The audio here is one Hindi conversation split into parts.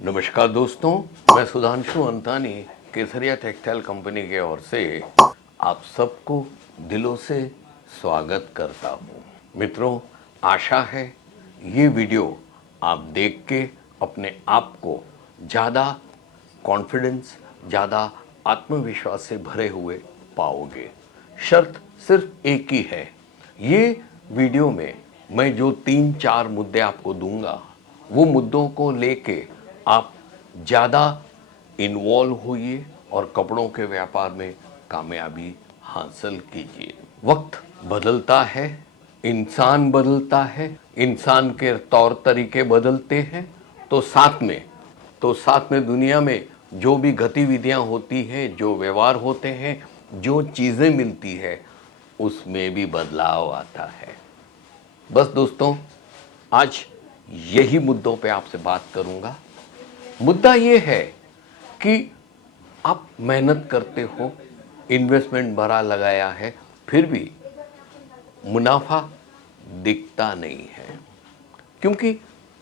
नमस्कार दोस्तों, मैं सुधांशु अंतानी केसरिया टेक्सटाइल कंपनी के ओर से आप सबको दिलों से स्वागत करता हूँ। मित्रों, आशा है ये वीडियो आप देख के अपने आप को ज़्यादा कॉन्फिडेंस, ज़्यादा आत्मविश्वास से भरे हुए पाओगे। शर्त सिर्फ एक ही है, ये वीडियो में मैं जो 3-4 मुद्दे आपको दूंगा, वो मुद्दों को लेके आप ज़्यादा इन्वॉल्व होइए और कपड़ों के व्यापार में कामयाबी हासिल कीजिए। वक्त बदलता है, इंसान बदलता है, इंसान के तौर तरीके बदलते हैं, तो साथ में दुनिया में जो भी गतिविधियां होती हैं, जो व्यवहार होते हैं, जो चीज़ें मिलती है, उसमें भी बदलाव आता है। बस दोस्तों, आज यही मुद्दों पे आपसे बात करूंगा। मुद्दा ये है कि आप मेहनत करते हो, इन्वेस्टमेंट बड़ा लगाया है, फिर भी मुनाफा दिखता नहीं है, क्योंकि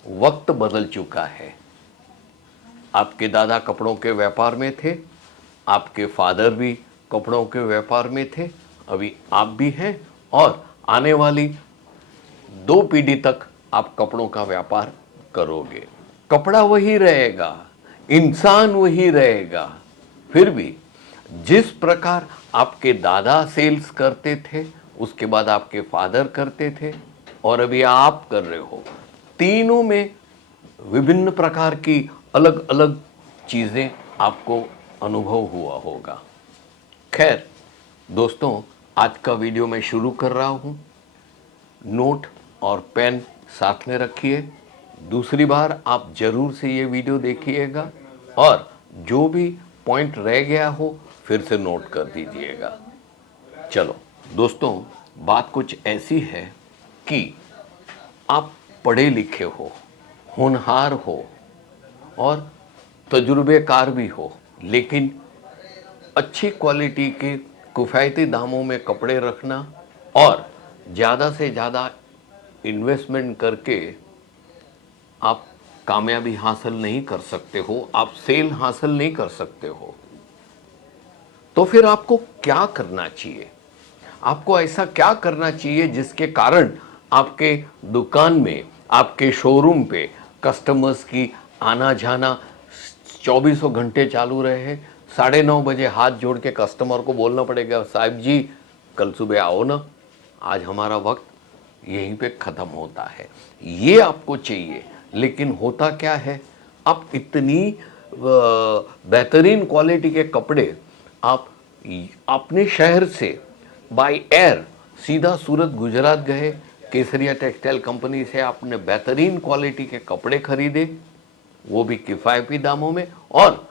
वक्त बदल चुका है। आपके दादा कपड़ों के व्यापार में थे, आपके फादर भी कपड़ों के व्यापार में थे, अभी आप भी हैं, और आने वाली 2 पीढ़ी तक आप कपड़ों का व्यापार करोगे। कपड़ा वही रहेगा, इंसान वही रहेगा, फिर भी जिस प्रकार आपके दादा सेल्स करते थे, उसके बाद आपके फादर करते थे, और अभी आप कर रहे हो, तीनों में विभिन्न प्रकार की अलग अलग चीज़ें आपको अनुभव हुआ होगा। खैर दोस्तों, आज का वीडियो मैं शुरू कर रहा हूँ। नोट और पेन साथ में रखिए। दूसरी बार आप जरूर से ये वीडियो देखिएगा, और जो भी पॉइंट रह गया हो फिर से नोट कर दीजिएगा। चलो दोस्तों, बात कुछ ऐसी है कि आप पढ़े लिखे हो, होनहार हो और तजुर्बेकार भी हो, लेकिन अच्छी क्वालिटी के किफ़ायती दामों में कपड़े रखना और ज़्यादा से ज़्यादा इन्वेस्टमेंट करके आप कामयाबी हासिल नहीं कर सकते हो, आप सेल हासिल नहीं कर सकते हो, तो फिर आपको क्या करना चाहिए? आपको ऐसा क्या करना चाहिए जिसके कारण आपके दुकान में, आपके शोरूम पे कस्टमर्स की आना जाना 24 घंटे चालू रहे? 9:30 बजे हाथ जोड़ के कस्टमर को बोलना पड़ेगा, साहब जी कल सुबह आओ ना, आज हमारा वक्त यहीं पे ख़त्म होता है। ये आपको चाहिए, लेकिन होता क्या है, आप इतनी बेहतरीन क्वालिटी के कपड़े आप अपने शहर से बाय एयर सीधा सूरत गुजरात गए, केसरिया टेक्सटाइल कंपनी से आपने बेहतरीन क्वालिटी के कपड़े खरीदे, वो भी किफ़ायती दामों में, और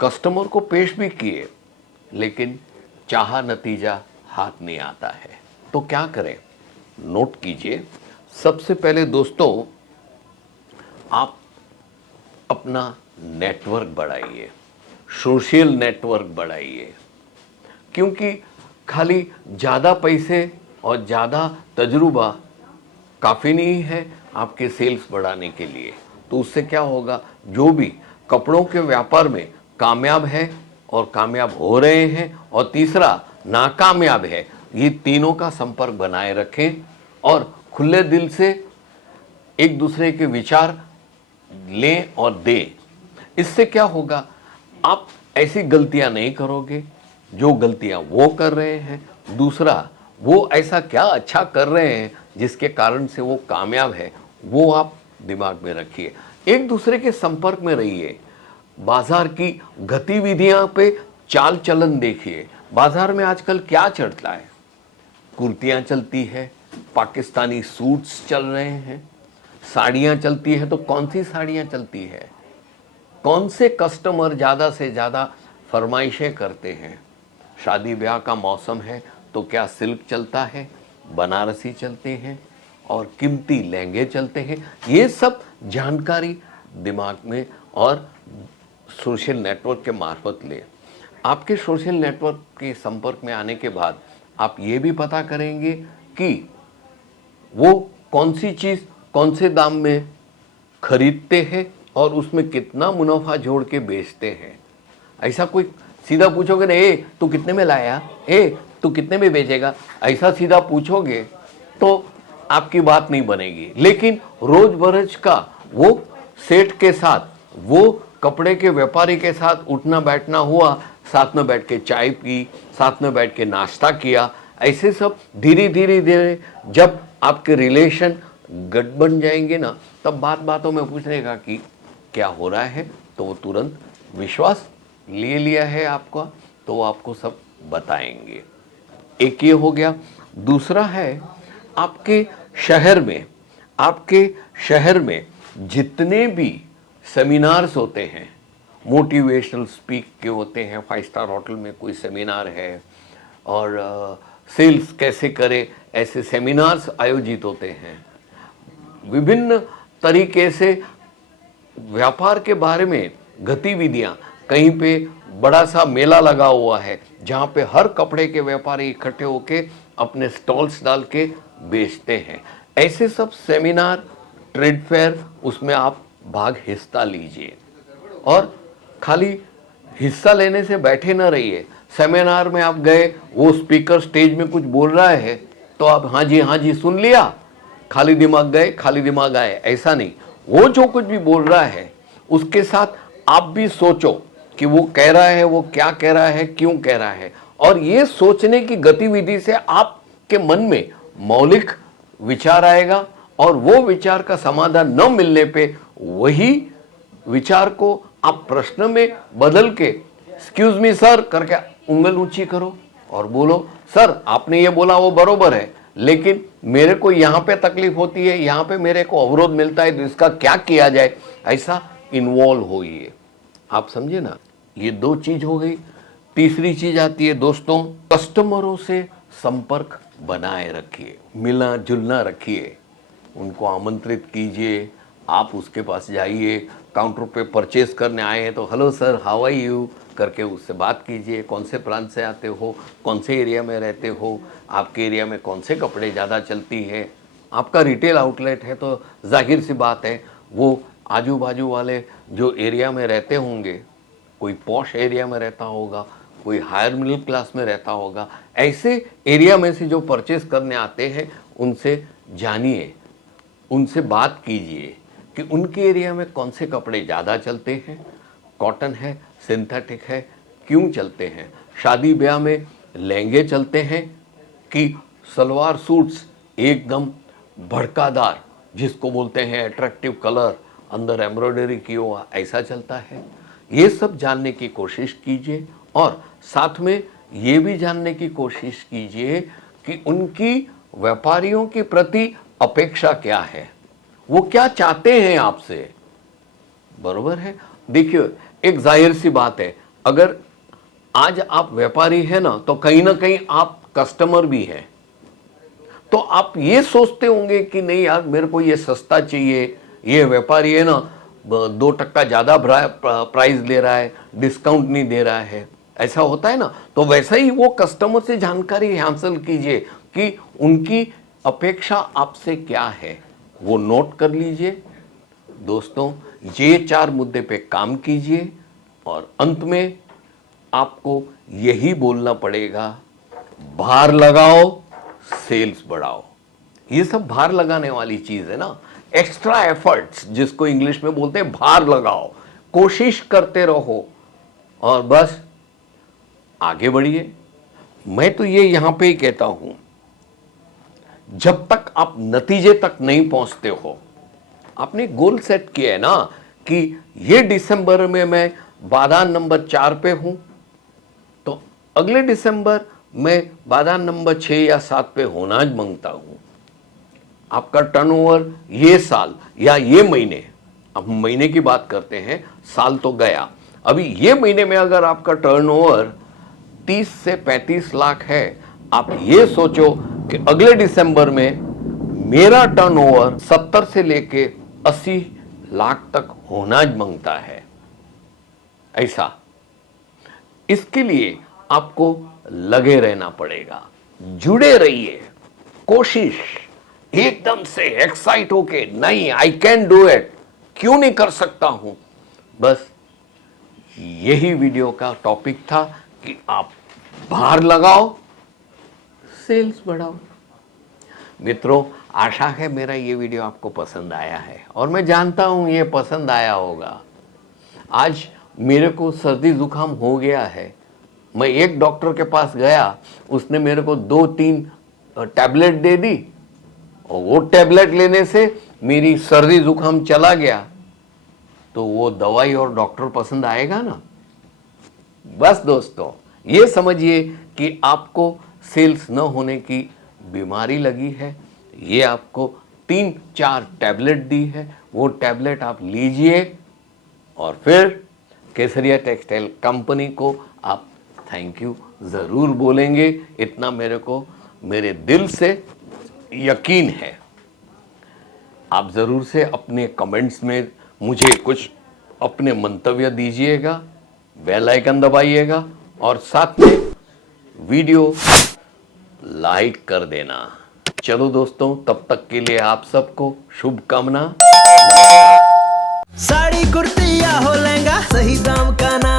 कस्टमर को पेश भी किए, लेकिन चाहा नतीजा हाथ नहीं आता है। तो क्या करें? नोट कीजिए। सबसे पहले दोस्तों, आप अपना नेटवर्क बढ़ाइए, सोशल नेटवर्क बढ़ाइए, क्योंकि खाली ज़्यादा पैसे और ज़्यादा तजुर्बा काफ़ी नहीं है आपके सेल्स बढ़ाने के लिए। तो उससे क्या होगा, जो भी कपड़ों के व्यापार में कामयाब है और कामयाब हो रहे हैं, और तीसरा नाकामयाब है, ये तीनों का संपर्क बनाए रखें और खुले दिल से एक दूसरे के विचार लें और दें। इससे क्या होगा, आप ऐसी गलतियां नहीं करोगे जो गलतियां वो कर रहे हैं। दूसरा, वो ऐसा क्या अच्छा कर रहे हैं जिसके कारण से वो कामयाब है, वो आप दिमाग में रखिए। एक दूसरे के संपर्क में रहिए। बाजार की गतिविधियां पे चाल चलन देखिए। बाजार में आजकल क्या चलता है? कुर्तियां चलती है, पाकिस्तानी सूट्स चल रहे हैं, साड़ियां चलती है, तो कौन सी साड़ियां चलती है? कौन से कस्टमर ज़्यादा से ज़्यादा फरमाइशें करते हैं? शादी ब्याह का मौसम है तो क्या सिल्क चलता है, बनारसी चलते हैं, और कीमती लहंगे चलते हैं। ये सब जानकारी दिमाग में और सोशल नेटवर्क के मार्फत ले। आपके सोशल नेटवर्क के संपर्क में आने के बाद आप ये भी पता करेंगे कि वो कौन सी चीज़ कौन से दाम में खरीदते हैं और उसमें कितना मुनाफा जोड़ के बेचते हैं। ऐसा कोई सीधा पूछोगे ना, ए तू कितने में लाया, ए तू कितने में बेचेगा, ऐसा सीधा पूछोगे तो आपकी बात नहीं बनेगी। लेकिन रोज बरोज का वो सेठ के साथ, वो कपड़े के व्यापारी के साथ उठना बैठना हुआ, साथ में बैठ के चाय पी, साथ में बैठ के नाश्ता किया, ऐसे सब धीरे धीरे धीरे जब आपके रिलेशन गट बन जाएंगे ना, तब बात बातों में पूछने का कि क्या हो रहा है, तो वो तुरंत विश्वास ले लिया है आपका, तो वो आपको सब बताएंगे। एक ये हो गया। दूसरा है, आपके शहर में जितने भी सेमिनार्स होते हैं, मोटिवेशनल स्पीक के होते हैं, 5 स्टार होटल में कोई सेमिनार है, और सेल्स कैसे करें, ऐसे सेमिनार्स आयोजित होते हैं। विभिन्न तरीके से व्यापार के बारे में गतिविधियां, कहीं पे बड़ा सा मेला लगा हुआ है जहां पे हर कपड़े के व्यापारी इकट्ठे होके अपने स्टॉल्स डाल के बेचते हैं। ऐसे सब सेमिनार, ट्रेड फेयर, उसमें आप हिस्सा लीजिए। और खाली हिस्सा लेने से बैठे ना रहिए। सेमिनार में आप गए, वो स्पीकर स्टेज में कुछ बोल रहा है तो आप हाँ जी सुन लिया, खाली दिमाग गए खाली दिमाग आए, ऐसा नहीं। वो जो कुछ भी बोल रहा है उसके साथ आप भी सोचो कि वो कह रहा है, वो क्या कह रहा है, क्यों कह रहा है। और ये सोचने की गतिविधि से आपके मन में मौलिक विचार आएगा, और वो विचार का समाधान न मिलने पे वही विचार को आप प्रश्न में बदल के एक्सक्यूज मी सर करके उंगल ऊंची करो और बोलो, सर आपने ये बोला वो बरोबर है, लेकिन मेरे को यहाँ पे तकलीफ होती है, यहाँ पे मेरे को अवरोध मिलता है, तो इसका क्या किया जाए, ऐसा इन्वॉल्व होइए। आप समझे ना, ये 2 चीज हो गई। तीसरी चीज आती है दोस्तों, कस्टमरों से संपर्क बनाए रखिए, मिलना जुलना रखिए, उनको आमंत्रित कीजिए, आप उसके पास जाइए, काउंटर पे परचेस करने आए हैं तो hello sir how are you करके उससे बात कीजिए, कौन से प्रांत से आते हो, कौन से एरिया में रहते हो, आपके एरिया में कौन से कपड़े ज़्यादा चलती है। आपका रिटेल आउटलेट है तो जाहिर सी बात है वो आजू बाजू वाले जो एरिया में रहते होंगे, कोई पॉश एरिया में रहता होगा, कोई हायर मिडिल क्लास में रहता होगा, ऐसे एरिया में से जो परचेस करने आते हैं उनसे जानिए, उनसे बात कीजिए कि उनके एरिया में कौन से कपड़े ज़्यादा चलते हैं, कॉटन है, सिंथेटिक है, क्यों चलते हैं, शादी ब्याह में लहंगे चलते हैं कि सलवार सूट्स एकदम भड़कादार, जिसको बोलते हैं अट्रैक्टिव कलर, अंदर एम्ब्रॉयडरी की हुआ, ऐसा चलता है। ये सब जानने की कोशिश कीजिए, और साथ में ये भी जानने की कोशिश कीजिए कि उनकी व्यापारियों के प्रति अपेक्षा क्या है, वो क्या चाहते हैं आपसे। बरोबर है। देखिए एक जाहिर सी बात है, अगर आज आप व्यापारी है ना, तो कहीं ना कहीं आप कस्टमर भी हैं, तो आप ये सोचते होंगे कि नहीं यार मेरे को ये सस्ता चाहिए, ये व्यापारी है ना 2% ज्यादा प्राइस ले रहा है, डिस्काउंट नहीं दे रहा है, ऐसा होता है ना। तो वैसा ही वो कस्टमर से जानकारी हासिल कीजिए कि उनकी अपेक्षा आपसे क्या है, वो नोट कर लीजिए। दोस्तों ये 4 मुद्दे पे काम कीजिए, और अंत में आपको यही बोलना पड़ेगा, भार लगाओ सेल्स बढ़ाओ। ये सब भार लगाने वाली चीज है ना, एक्स्ट्रा एफर्ट्स जिसको इंग्लिश में बोलते हैं, भार लगाओ, कोशिश करते रहो और बस आगे बढ़िए। मैं तो ये यहां पे ही कहता हूं, जब तक आप नतीजे तक नहीं पहुंचते हो, आपने गोल सेट किया है ना कि ये दिसंबर में मैं बादान नंबर 4 पे हूं, तो अगले दिसंबर मैं बादान नंबर 6 या 7 पे होना मांगता हूं। आपका टर्नओवर ये साल या ये महीने, अब महीने की बात करते हैं, साल तो गया, अभी ये महीने में अगर आपका टर्नओवर 30 से 35 लाख है, आप ये सोचो कि अगले दिसंबर में मेरा टर्नओवर 70 से लेके 80 लाख तक होना मांगता है। ऐसा, इसके लिए आपको लगे रहना पड़ेगा, जुड़े रहिए, कोशिश एकदम से एक्साइट होके नहीं आई कैन डू इट, क्यों नहीं कर सकता हूं? बस यही वीडियो का टॉपिक था कि आप बाहर लगाओ, सेल्स बढ़ाओ। मित्रों, आशा है मेरा ये वीडियो आपको पसंद आया है और मैं जानता हूं ये पसंद आया होगा। आज मेरे को सर्दी जुकाम हो गया है, मैं एक डॉक्टर के पास गया, उसने मेरे को 2-3 टैबलेट दे दी और वो टैबलेट लेने से मेरी सर्दी जुकाम चला गया। तो वो दवाई और डॉक्टर पसंद आएगा ना? बस दोस्तों, ये समझिए कि आपको सेल्स न होने की बीमारी लगी है, ये आपको 3-4 टैबलेट दी है, वो टैबलेट आप लीजिए और फिर केसरिया टेक्सटाइल कंपनी को आप थैंक यू ज़रूर बोलेंगे, इतना मेरे को मेरे दिल से यकीन है। आप ज़रूर से अपने कमेंट्स में मुझे कुछ अपने मंतव्य दीजिएगा, बेल आइकन दबाइएगा और साथ में वीडियो लाइक कर देना। चलो दोस्तों, तब तक के लिए आप सबको शुभकामना। साड़ी कुर्ती या हो लहंगा, सही दाम का ना